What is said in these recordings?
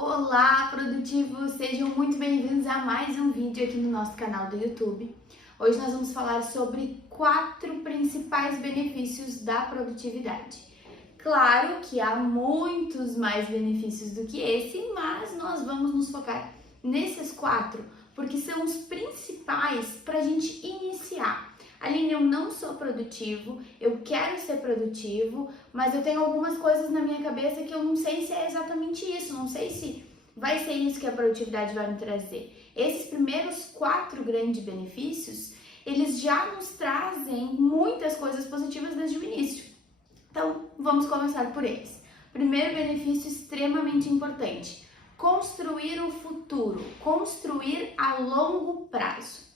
Olá, produtivos! Sejam muito bem-vindos a mais um vídeo aqui no nosso canal do YouTube. Hoje nós vamos falar sobre 4 principais benefícios da produtividade. Claro que há muitos mais benefícios do que esse, mas nós vamos nos focar nesses 4, porque são os principais para a gente iniciar. Aline, eu não sou produtivo, eu quero ser produtivo, mas eu tenho algumas coisas na minha cabeça que eu não sei se é exatamente isso, não sei se vai ser isso que a produtividade vai me trazer. Esses primeiros 4 grandes benefícios, eles já nos trazem muitas coisas positivas desde o início. Então, vamos começar por eles. Primeiro benefício extremamente importante: construir o futuro, construir a longo prazo.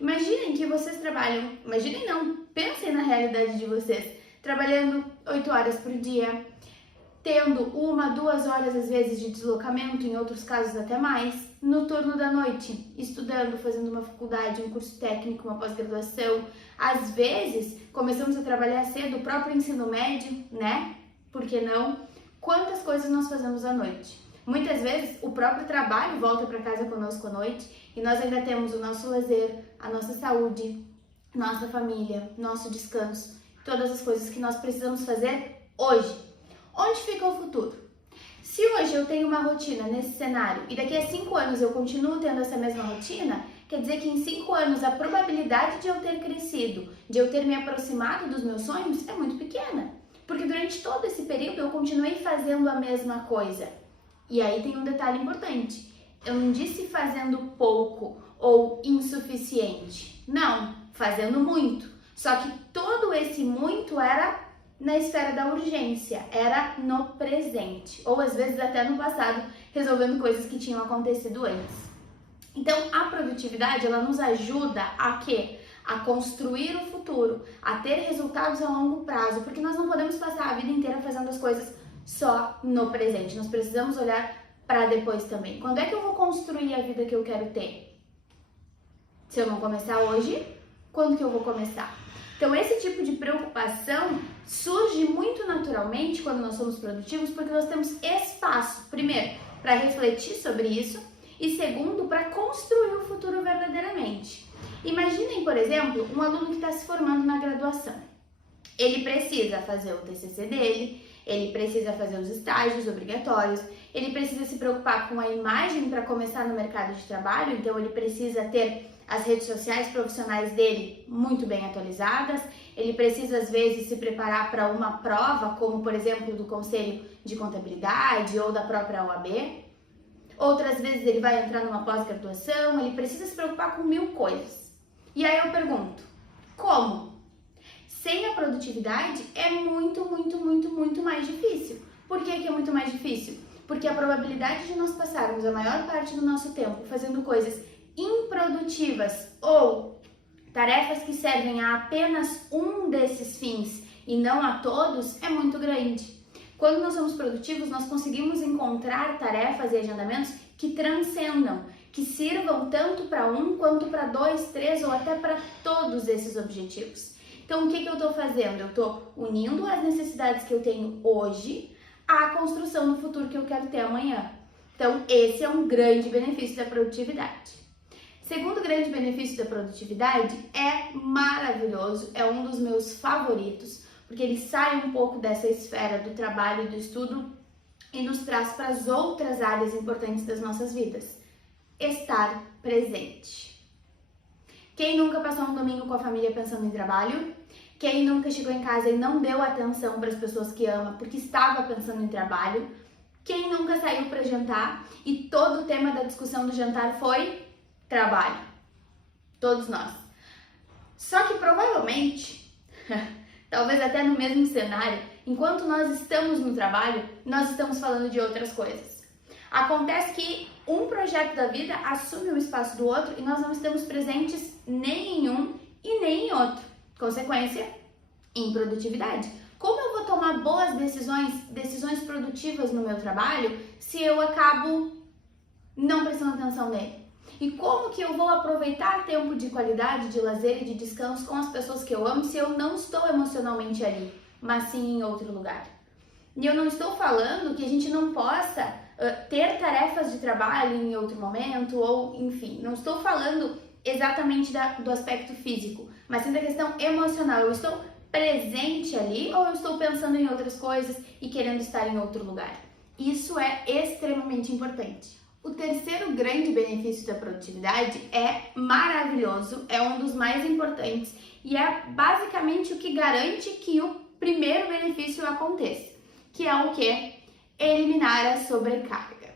Imaginem que vocês trabalham, imaginem não, pensem na realidade de vocês, trabalhando 8 horas por dia, tendo 1, 2 horas às vezes de deslocamento, em outros casos até mais, no turno da noite, estudando, fazendo uma faculdade, um curso técnico, uma pós-graduação. Às vezes, começamos a trabalhar cedo, o próprio ensino médio, né? Por que não? Quantas coisas nós fazemos à noite? Muitas vezes o próprio trabalho volta para casa conosco à noite e nós ainda temos o nosso lazer, a nossa saúde, nossa família, nosso descanso, todas as coisas que nós precisamos fazer hoje. Onde fica o futuro? Se hoje eu tenho uma rotina nesse cenário e daqui a 5 anos eu continuo tendo essa mesma rotina, quer dizer que em 5 anos a probabilidade de eu ter crescido, de eu ter me aproximado dos meus sonhos é muito pequena, porque durante todo esse período eu continuei fazendo a mesma coisa. E aí tem um detalhe importante, eu não disse fazendo pouco ou insuficiente, não, fazendo muito, só que todo esse muito era na esfera da urgência, era no presente, ou às vezes até no passado, resolvendo coisas que tinham acontecido antes. Então a produtividade, ela nos ajuda a quê? A construir o futuro, a ter resultados a longo prazo, porque nós não podemos passar a vida inteira fazendo as coisas só no presente, nós precisamos olhar para depois também. Quando é que eu vou construir a vida que eu quero ter? Se eu não começar hoje, quando que eu vou começar? Então esse tipo de preocupação surge muito naturalmente quando nós somos produtivos, porque nós temos espaço, primeiro, para refletir sobre isso e segundo, para construir o futuro verdadeiramente. Imaginem, por exemplo, um aluno que está se formando na graduação. Ele precisa fazer o TCC dele, ele precisa fazer os estágios obrigatórios, ele precisa se preocupar com a imagem para começar no mercado de trabalho, então ele precisa ter as redes sociais profissionais dele muito bem atualizadas, ele precisa às vezes se preparar para uma prova, como por exemplo do Conselho de Contabilidade ou da própria OAB. Outras vezes ele vai entrar numa pós-graduação, ele precisa se preocupar com 1000 coisas. E aí eu pergunto, como? Sem a produtividade é muito mais difícil. Por que é muito mais difícil? Porque a probabilidade de nós passarmos a maior parte do nosso tempo fazendo coisas improdutivas ou tarefas que servem a apenas um desses fins e não a todos é muito grande. Quando nós somos produtivos, nós conseguimos encontrar tarefas e agendamentos que transcendam, que sirvam tanto para um quanto para 2, 3 ou até para todos esses objetivos. Então, o que eu estou fazendo? Eu estou unindo as necessidades que eu tenho hoje à construção do futuro que eu quero ter amanhã. Então, esse é um grande benefício da produtividade. Segundo grande benefício da produtividade, é maravilhoso, é um dos meus favoritos, porque ele sai um pouco dessa esfera do trabalho e do estudo e nos traz para as outras áreas importantes das nossas vidas. Estar presente. Quem nunca passou um domingo com a família pensando em trabalho? Quem nunca chegou em casa e não deu atenção para as pessoas que ama porque estava pensando em trabalho? Quem nunca saiu para jantar e todo o tema da discussão do jantar foi trabalho? Todos nós. Só que provavelmente, talvez até no mesmo cenário, enquanto nós estamos no trabalho, nós estamos falando de outras coisas. Acontece que um projeto da vida assume o espaço do outro e nós não estamos presentes nem em um e nem em outro. Consequência, improdutividade. Como eu vou tomar boas decisões produtivas no meu trabalho, se eu acabo não prestando atenção nele? E como que eu vou aproveitar tempo de qualidade, de lazer e de descanso com as pessoas que eu amo se eu não estou emocionalmente ali, mas sim em outro lugar? E eu não estou falando que a gente não possa ter tarefas de trabalho em outro momento, ou enfim, não estou falando exatamente do aspecto físico, mas sim da questão emocional. Eu estou presente ali ou eu estou pensando em outras coisas e querendo estar em outro lugar? Isso é extremamente importante. O terceiro grande benefício da produtividade é maravilhoso, é um dos mais importantes e é basicamente o que garante que o primeiro benefício aconteça, que é o quê? Eliminar a sobrecarga.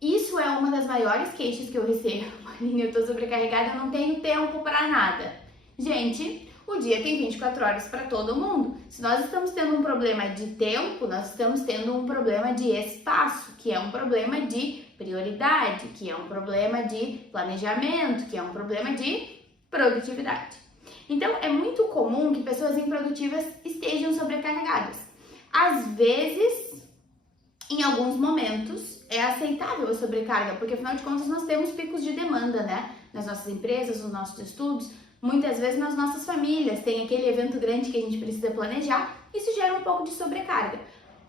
Isso é uma das maiores queixas que eu recebo. Marina, eu tô sobrecarregada, eu não tenho tempo para nada. Gente, o dia tem 24 horas para todo mundo. Se nós estamos tendo um problema de tempo, nós estamos tendo um problema de espaço, que é um problema de prioridade, que é um problema de planejamento, que é um problema de produtividade. Então, é muito comum que pessoas improdutivas estejam sobrecarregadas. Às vezes, em alguns momentos, é aceitável a sobrecarga, porque afinal de contas nós temos picos de demanda, né? Nas nossas empresas, nos nossos estudos, muitas vezes nas nossas famílias, tem aquele evento grande que a gente precisa planejar, isso gera um pouco de sobrecarga.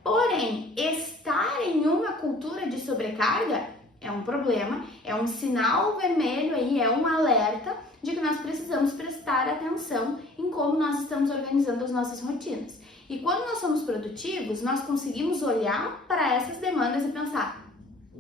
Porém, estar em uma cultura de sobrecarga é um problema, é um sinal vermelho aí, é um alerta de que nós precisamos prestar atenção em como nós estamos organizando as nossas rotinas. E quando nós somos produtivos, nós conseguimos olhar para essas demandas e pensar,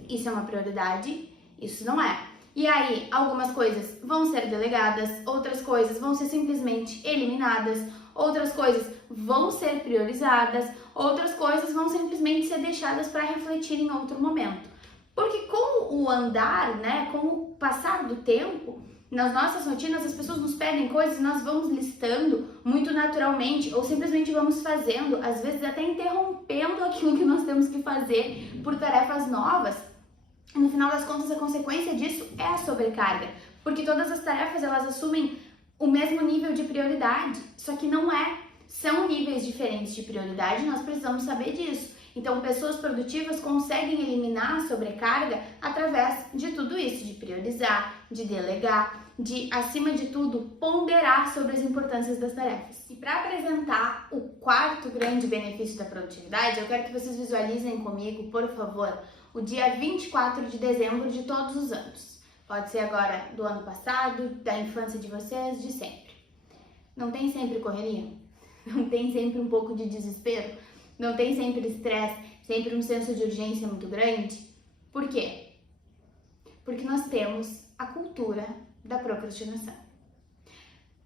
isso é uma prioridade, isso não é. E aí, algumas coisas vão ser delegadas, outras coisas vão ser simplesmente eliminadas, outras coisas vão ser priorizadas, outras coisas vão simplesmente ser deixadas para refletir em outro momento. Porque com o andar, né, com o passar do tempo, nas nossas rotinas as pessoas nos pedem coisas e nós vamos listando muito naturalmente ou simplesmente vamos fazendo, às vezes até interrompendo aquilo que nós temos que fazer por tarefas novas. E no final das contas, a consequência disso é a sobrecarga, porque todas as tarefas elas assumem o mesmo nível de prioridade, só que não é. São níveis diferentes de prioridade, nós precisamos saber disso. Então, pessoas produtivas conseguem eliminar a sobrecarga através de tudo isso, de priorizar, de delegar, de, acima de tudo, ponderar sobre as importâncias das tarefas. E para apresentar o quarto grande benefício da produtividade, eu quero que vocês visualizem comigo, por favor, o dia 24 de dezembro de todos os anos. Pode ser agora do ano passado, da infância de vocês, de sempre. Não tem sempre correria? Não tem sempre um pouco de desespero? Não tem sempre estresse, sempre um senso de urgência muito grande? Por quê? Porque nós temos a cultura da procrastinação.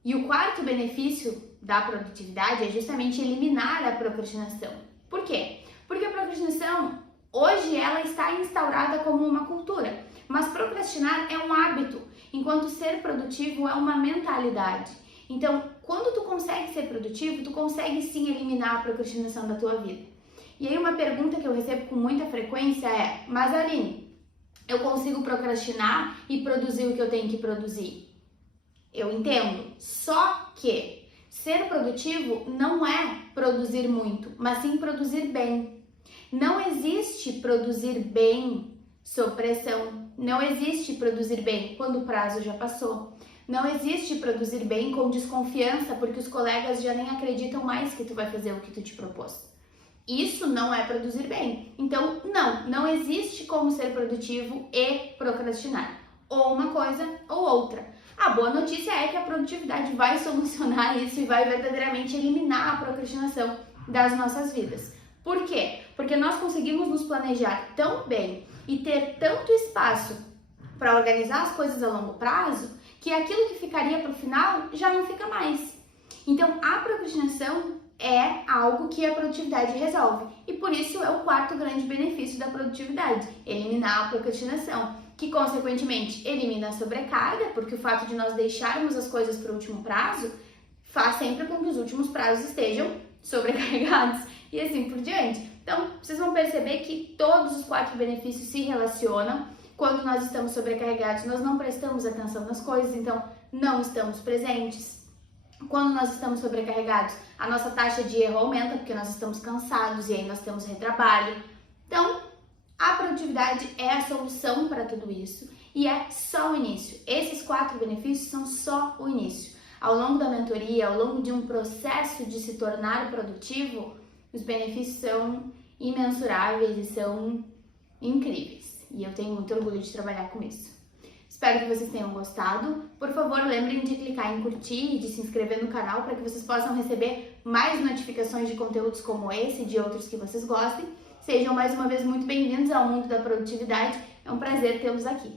E o quarto benefício da produtividade é justamente eliminar a procrastinação. Por quê? Porque a procrastinação, hoje, ela está instaurada como uma cultura, mas procrastinar é um hábito, enquanto ser produtivo é uma mentalidade. Então, quando tu consegue ser produtivo, tu consegue sim eliminar a procrastinação da tua vida. E aí uma pergunta que eu recebo com muita frequência é, mas Aline, eu consigo procrastinar e produzir o que eu tenho que produzir? Eu entendo, só que ser produtivo não é produzir muito, mas sim produzir bem. Não existe produzir bem sob pressão, não existe produzir bem quando o prazo já passou. Não existe produzir bem com desconfiança porque os colegas já nem acreditam mais que tu vai fazer o que tu te propôs. Isso não é produzir bem. Então, não existe como ser produtivo e procrastinar. Ou uma coisa ou outra. A boa notícia é que a produtividade vai solucionar isso e vai verdadeiramente eliminar a procrastinação das nossas vidas. Por quê? Porque nós conseguimos nos planejar tão bem e ter tanto espaço para organizar as coisas a longo prazo que aquilo que ficaria para o final já não fica mais. Então, a procrastinação é algo que a produtividade resolve. E por isso é o quarto grande benefício da produtividade, eliminar a procrastinação, que consequentemente elimina a sobrecarga, porque o fato de nós deixarmos as coisas para o último prazo faz sempre com que os últimos prazos estejam sobrecarregados e assim por diante. Então, vocês vão perceber que todos os quatro benefícios se relacionam. Quando nós estamos sobrecarregados, nós não prestamos atenção nas coisas, então não estamos presentes. Quando nós estamos sobrecarregados, a nossa taxa de erro aumenta, porque nós estamos cansados e aí nós temos retrabalho. Então, a produtividade é a solução para tudo isso e é só o início. Esses quatro benefícios são só o início. Ao longo da mentoria, ao longo de um processo de se tornar produtivo, os benefícios são imensuráveis e são incríveis e eu tenho muito orgulho de trabalhar com isso. Espero que vocês tenham gostado. Por favor, lembrem de clicar em curtir e de se inscrever no canal para que vocês possam receber mais notificações de conteúdos como esse e de outros que vocês gostem. Sejam mais uma vez muito bem-vindos ao mundo da produtividade. É um prazer tê-los aqui.